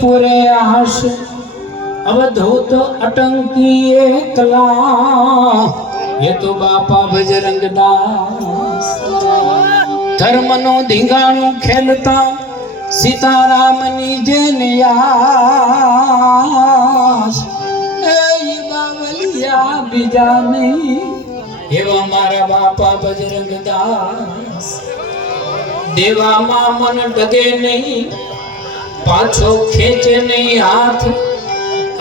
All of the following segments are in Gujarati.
પૂરે આશ અવધૂત અટંકી એકલા એ તો બાપા બજરંગ દાસ ધર્મનો ધીંગાણું ખેલતા સીતારામની જેનિયાસ એ બાવલિયા બીજા નહીં એવા મારા બાપા બજરંગ દાસ દેવામાં મન ડગે નહીં. પાછો ખેંચે નહીં હાથ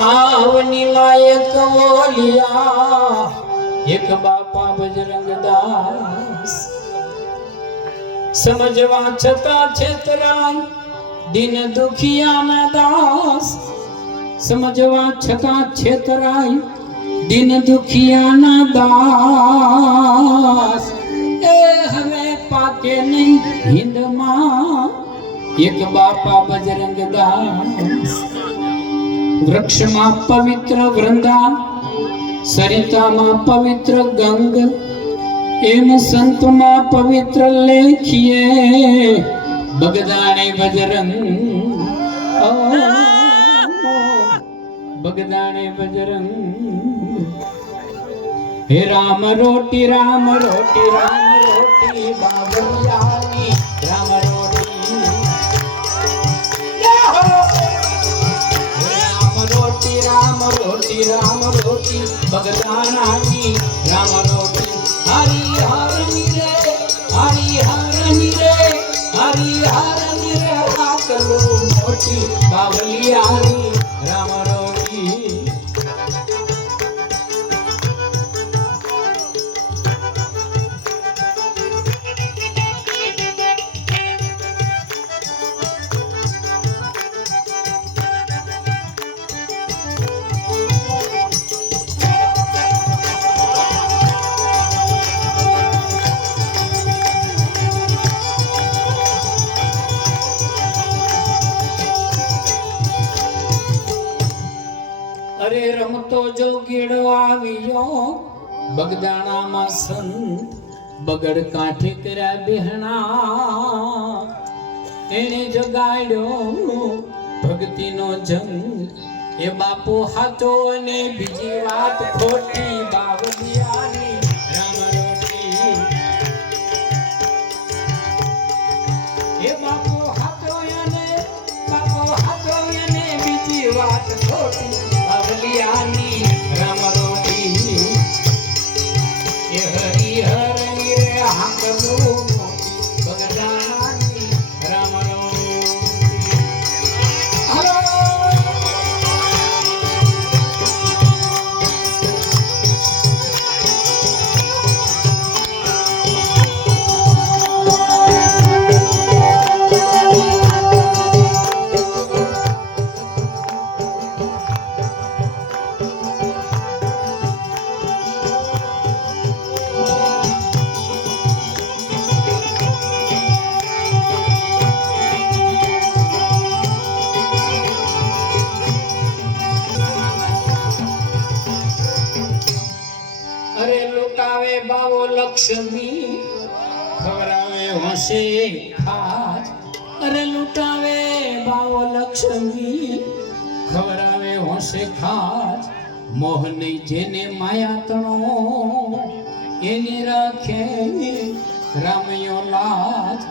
આવની લાયક ઓલિયા એક બાપા બજરંગ દાસ સમજવા છતાં છેતરાય દિન દુખિયાના દાસ સમજવા છતાં છેતરાય દિન દુખિયાના દાસ એ હવે પાકે નહીં હિંદમાં એક બાપા બજરંગ દાસ વૃક્ષમાં પવિત્ર વૃંદા, સરિતામાં પવિત્ર ગંગ, એમ સંતમાં પવિત્ર લેખીએ. બગદાણે બજરંગ બગદાણે બજરંગ. હે રામ રોટી રામ રોટી રામ રોટી બાબરિયાની રામ રોટી રામ રોટી બગદાણાની રામ રોટી. હરી હરની રે હરી હરની રે હરી હરની રે આકલો મોટી બાવલિયાની રામ બગદાણામાં સંત બગડ કાંઠે કર્યા બહેણા. એને જગાડ્યો ભક્તિનો જંગ. એ બાપુ હાચો અને બીજી વાત ખોટી બાવલિયાની રામ રોટી. એ બાપુ લક્ષ્મી ખવડાવે હોશે ખાસ મોહની જેને માયા તણો, એની રાખે રામયો લાજ.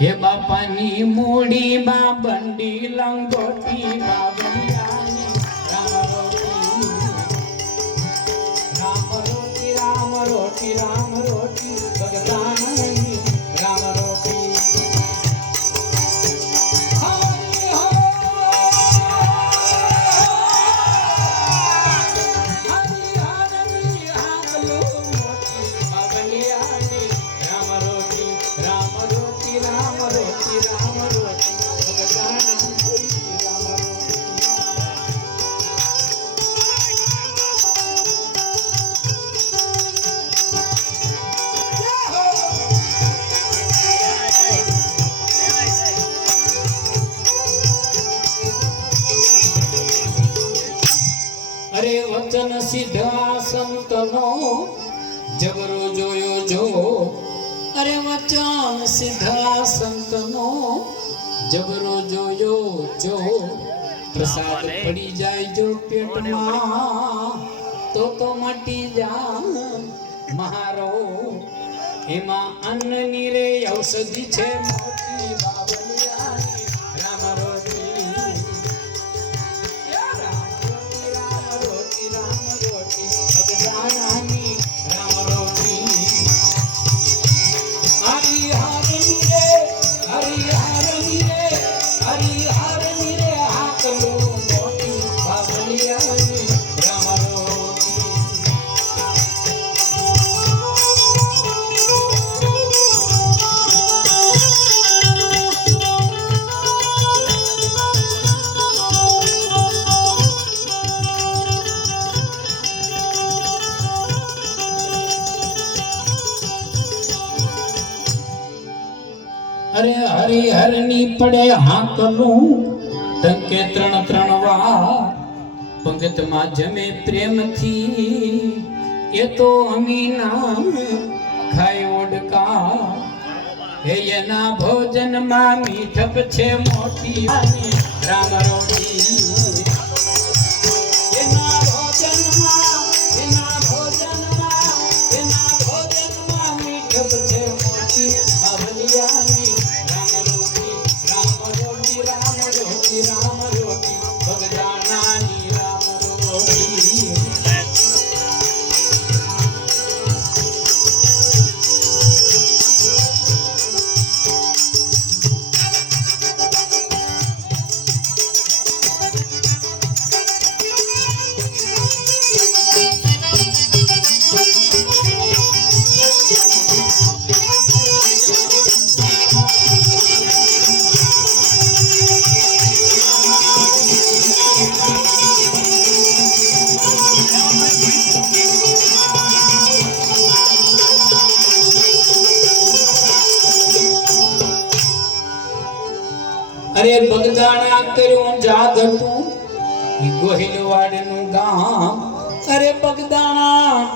હે બાપાની મૂડી માં બંડી લંગોટી બાબરિયાની સીધા સંતનો જબરો જોયો જો. અરે વચન સીધા સંતનો જબરો જોયો જો. પ્રસાદ પડી જાય જો પેટમાં તો તો મટી જા મારો એમાં અન્નની રે ઔષધિ છે. હાકલું ટંકે ત્રણ ત્રણ વાર પંગતમાં જમે પ્રેમથી એ તો અમીના ખાય ઓડકા. હે એના ભોજનમાં મીઠપ છે મોટી રામ રોટી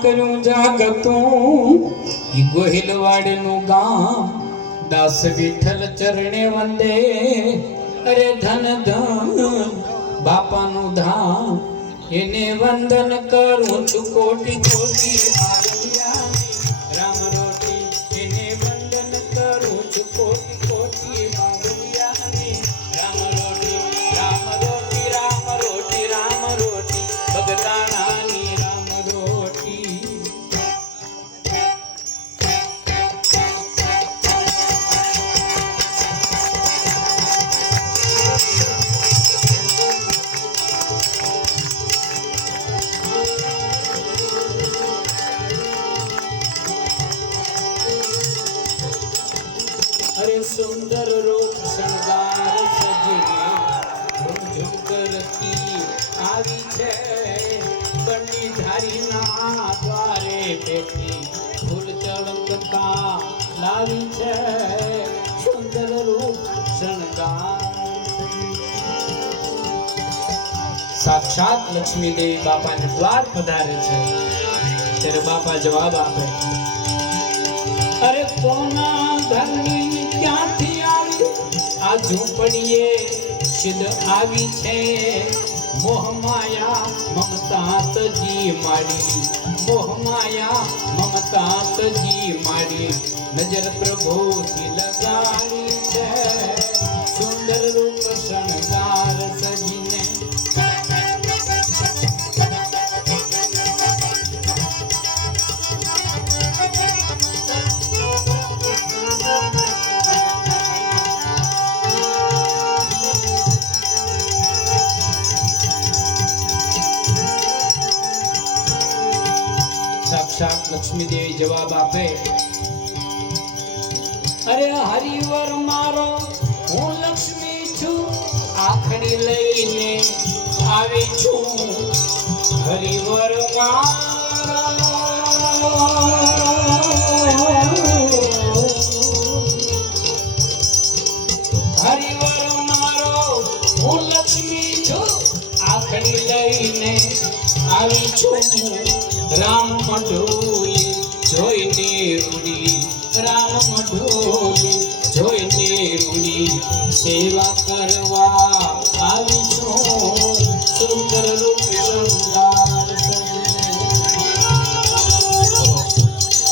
કર્યું જાગતું. ગોહિલવાડનું ગામ દાસ વિઠ્ઠલ ચરણે વંદે. અરે ધન ધન બાપાનું ધામ, એને વંદન કરું છું કોટી કોટી. સાક્ષાત લક્ષ્મી દેવી બાપાને દ્વાર પધારે છે. ત્યારે બાપા જવાબ આપે. અરે કોના ઘરની ક્યાંથી આવી? આ ઝૂંપડીએ સિદ્ધ આવી છે. મોહ માયા મમતા તજી મારી. મોહ માયા મમતા તજી મારી. નજર પ્રભુથી લગાડી છે. સાક્ષાત લક્ષ્મી દેવી જવાબ આપે. અરે હરિવર મારો, હું લક્ષ્મી છું આખડી લઈને આવી છું. હરિવર મારો આવી છું.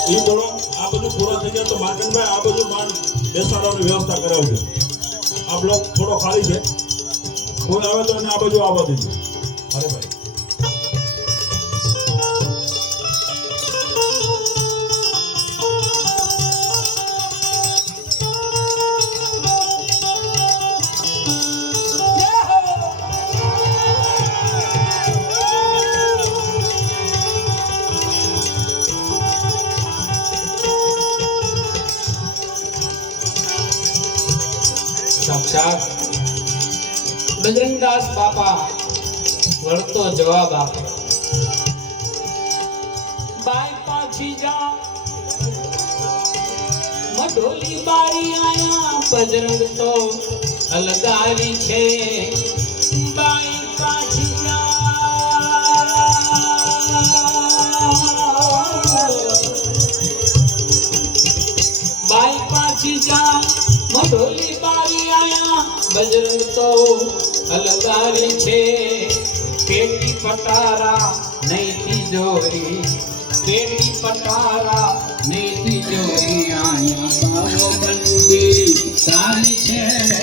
એ બોલો, આ બધું પૂરા થઈ જાય તો માર્કેટમાં આ બધું માન બેસાડવાની વ્યવસ્થા કરાવજો. આ બ્લોક થોડો ખાલી છે. ફૂલ આવે તો એને આ બાજુ આવવા દેજો. બાપા. વળતો જવાબ આપે. બાઈ પાછી જા. મઢોલી બારી આયા, બજરંગ તો અલગારી છે. બાઈ પાછી બાઈ પાછી જા. મઢોલી બારી આયા, બજરંગ તો અલગારી છે. પેટી પટારા નહીં તિજોરી પેટી પટારા નહીં તિજોરી આયા બાવો બંદી સારી છે.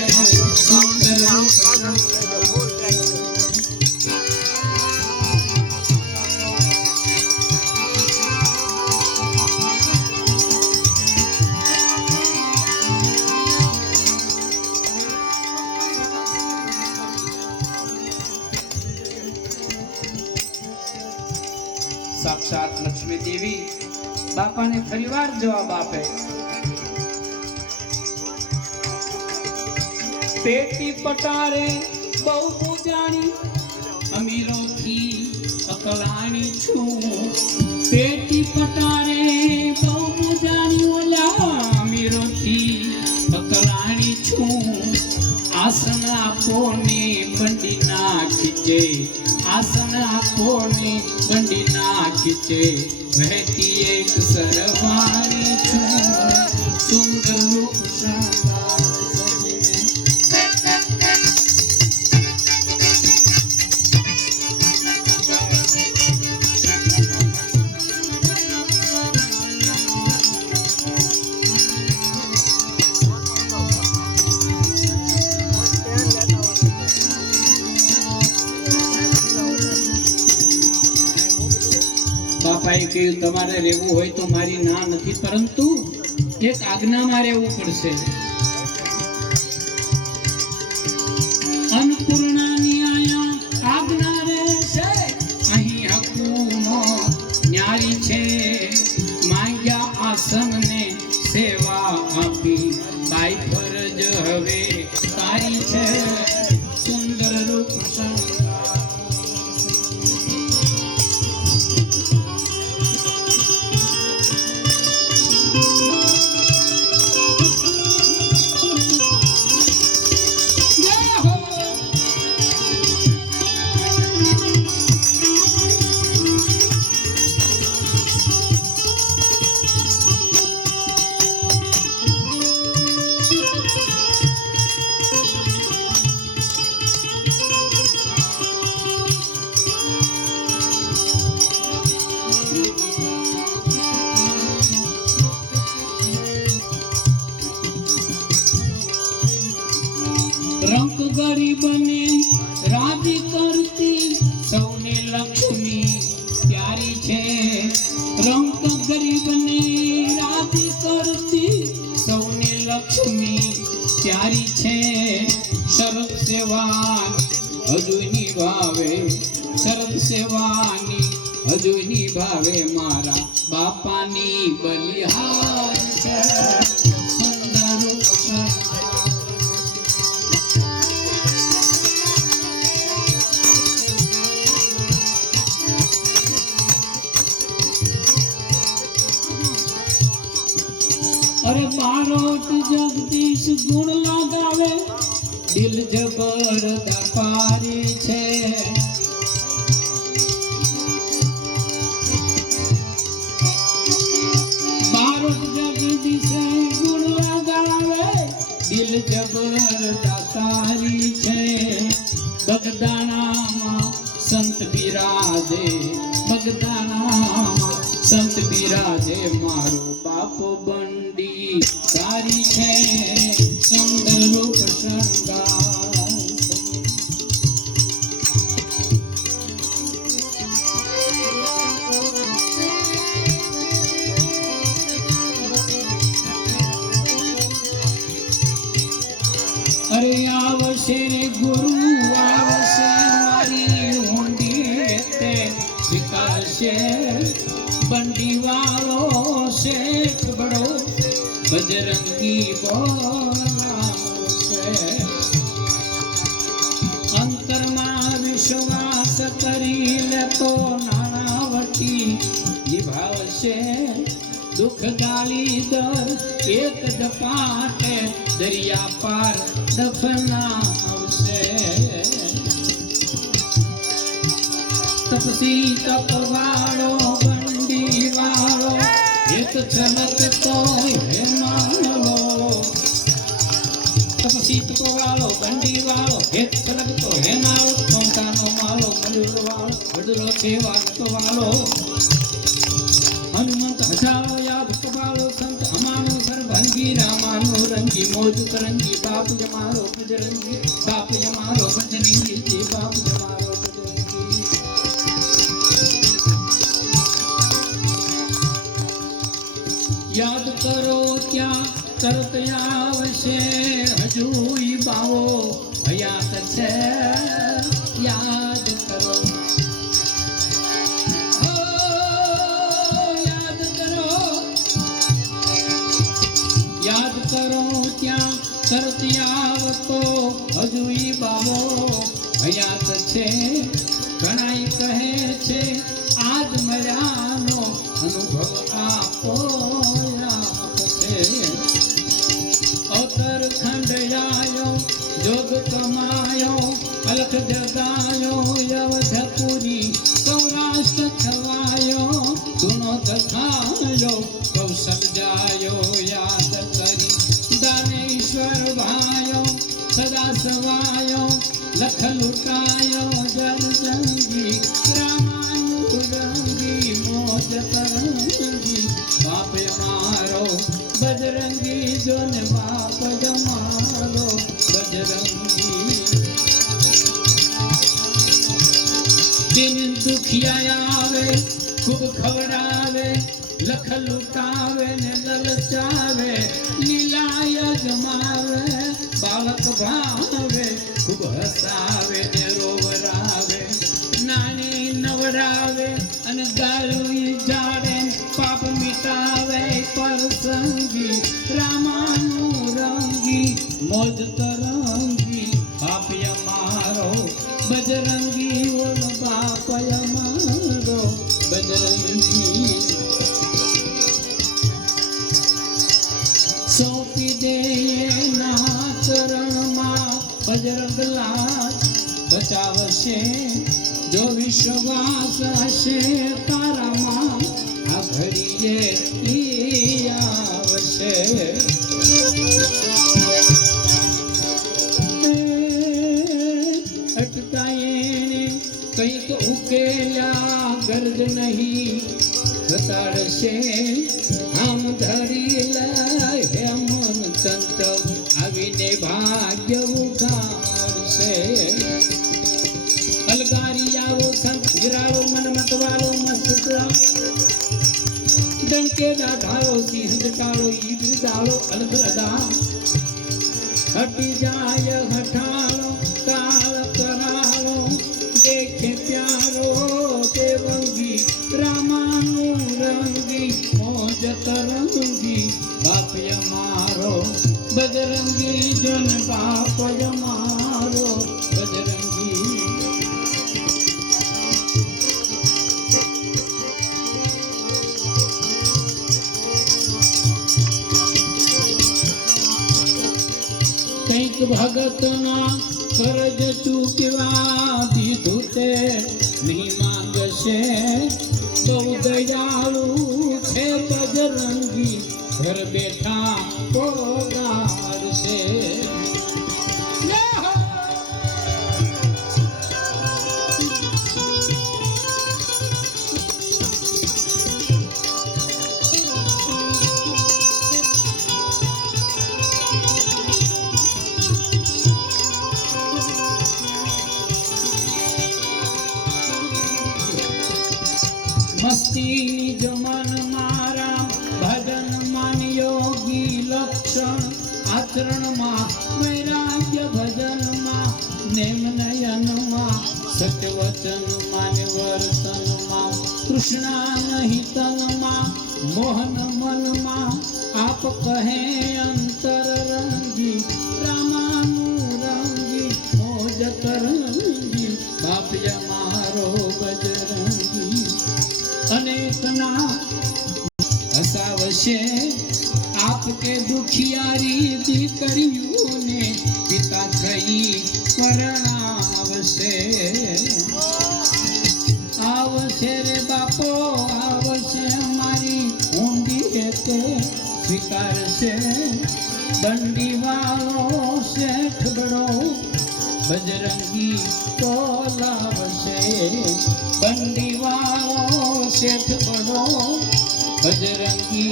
ફરીવાર જવાબ આપે. પેટી પટારે બહુ પૂજાણી, અમીરોથી અકલાણી છું. પેટી પટારે બહુ પૂજાણી ઓલા, અમીરોથી અકલાણી છું. આસન આપો ને બંડી ના આસન આપો ને બંડી ના વહેતી એક સરવારી બાપાએ કહ્યું તમારે રહેવું હોય તો મારી ના નથી પરંતુ એક આજ્ઞામાં રહેવું પડશે. લક્ષ્મી પ્યારી છે. શરદ સેવાની હજુ નિભાવે. શરદ સેવાની હજુ નિભાવે મારા બાપાની બલિહાર છે. બારોટ જગદીશ ગુણ લગાવે. દિલ જબર દપારી છે. અંતરમાં વિશ્વાસ કરી લેતો નાણાવટી નિભાવશે દુઃખ ગાલી દર એક જ પાટે દરિયા પાર દફનાવશે તપસી તપવાળો બંડી વાળો એક છલકતો હે માળો સોંટાનો માળો મયુર વાળો વડલો છે વાગતો વાળો હનુમંત હજારો યાદ કપાળો સંત તરત આવતો હજુ ઈ બાવો હયાત છે. ઘણાય કહે છે આજ મર્યાનો અનુભવ આપો. લલચાવે લીલાય જમાવે બાળક ભાવે ખૂબ હસાવે રોવરાવે નાની નવરાવે અને ગાળું જાડે પાપ મિટાવે, પરસંગી રામાનું રંગી મોજ તરંગી પાપ્ય મારો, બજરંગી વિશ્વાસ હશે તારામાં. આ જટાળો ઈદ ડાળો અલગ અદા ભગતના ફરજ ચૂકવા દીધું તે નહીં માંગશે. બહુ દયાળુ છે બજરંગી ઘર બેઠા પોગાડશે મસ્તી જમન મારા ભજન મન યોગી લક્ષણ. આચરણમાં વૈરાગ્ય ભજનમાં, નેમ નયનમાં સત્ય વચનમાં ને વર્તનમાં નહિ તનમાં મોહન મનમાં આપ કહે અંતર દુખિયારી દીકરીઓને પિતા થઈ પરણાવશે. આવશે રે બાપો, આવશે મારી ઊંડી તે સ્વીકારશે. દંડી વાળો શેઠ બડો બજરંગી બોલાવશે બંડી વાળો શેઠ બડો બજરંગી